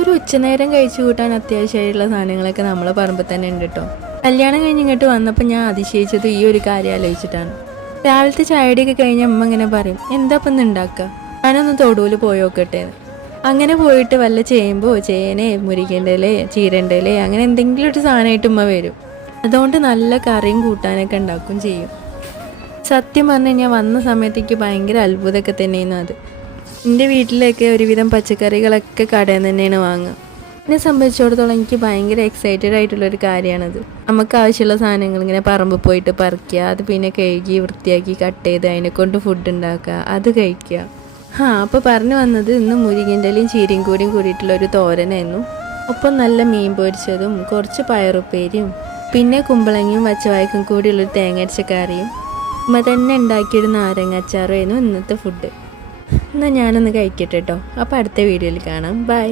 ഒരു ഉച്ചനേരം കഴിച്ചു കൂട്ടാൻ അത്യാവശ്യമായിട്ടുള്ള സാധനങ്ങളൊക്കെ നമ്മളെ പറമ്പിൽ തന്നെ ഉണ്ട് കേട്ടോ. കല്യാണം കഴിഞ്ഞ് ഇങ്ങോട്ട് വന്നപ്പോൾ ഞാൻ അതിശയിച്ചത് ഈ ഒരു കാര്യം ആലോചിച്ചിട്ടാണ്. രാവിലത്തെ ചായടിയൊക്കെ കഴിഞ്ഞ അമ്മ ഇങ്ങനെ പറയും, എന്താ ഇപ്പം ഇന്ന് ഉണ്ടാക്കുക, ഞാനൊന്ന് തൊടുവിൽ പോയോക്കട്ടെ. അങ്ങനെ പോയിട്ട് വല്ല ചേമ്പോ ചേനേ മുരിങ്ങേണ്ടലേ ചീരണ്ടലേ അങ്ങനെ എന്തെങ്കിലും ഒരു സാധനമായിട്ട് ഉമ്മ വരും. അതുകൊണ്ട് നല്ല കറിയും കൂട്ടാനൊക്കെ ഉണ്ടാക്കും ചെയ്യും. സത്യം പറഞ്ഞു കഴിഞ്ഞാൽ വന്ന സമയത്തേക്ക് ഭയങ്കര അത്ഭുതമൊക്കെ തന്നെയായിരുന്നു അത്. എൻ്റെ വീട്ടിലേക്ക് ഒരുവിധം പച്ചക്കറികളൊക്കെ കടയിൽ നിന്ന് തന്നെയാണ് വാങ്ങുക. എന്നെ സംബന്ധിച്ചിടത്തോളം എനിക്ക് ഭയങ്കര എക്സൈറ്റഡ് ആയിട്ടുള്ളൊരു കാര്യമാണത്. നമുക്ക് ആവശ്യമുള്ള സാധനങ്ങൾ ഇങ്ങനെ പറമ്പ് പോയിട്ട് പറിക്കുക, അത് പിന്നെ കഴുകി വൃത്തിയാക്കി കട്ട് ചെയ്ത് അതിനെ കൊണ്ട് ഫുഡ് ഉണ്ടാക്കുക, അത് കഴിക്കുക. അപ്പോൾ പറഞ്ഞു വന്നത് ഇന്ന് മുരിങ്ങൻ്റെലയും ചീരയും കൂടിയിട്ടുള്ളൊരു തോരനായിരുന്നു. ഒപ്പം നല്ല മീൻ പൊരിച്ചതും കുറച്ച് പയറുപ്പേരിയും പിന്നെ കുമ്പളങ്ങയും പച്ചവായ്ക്കും കൂടിയുള്ളൊരു തേങ്ങ കറിയും ഉമ്മ തന്നെ ഉണ്ടാക്കിയൊരു നാരങ്ങാച്ചാറുമായിരുന്നു ഇന്നത്തെ ഫുഡ്. എന്നാൽ ഞാനൊന്ന് കഴിക്കട്ടെ കേട്ടോ. അപ്പോൾ അടുത്ത വീഡിയോയിൽ കാണാം. ബൈ.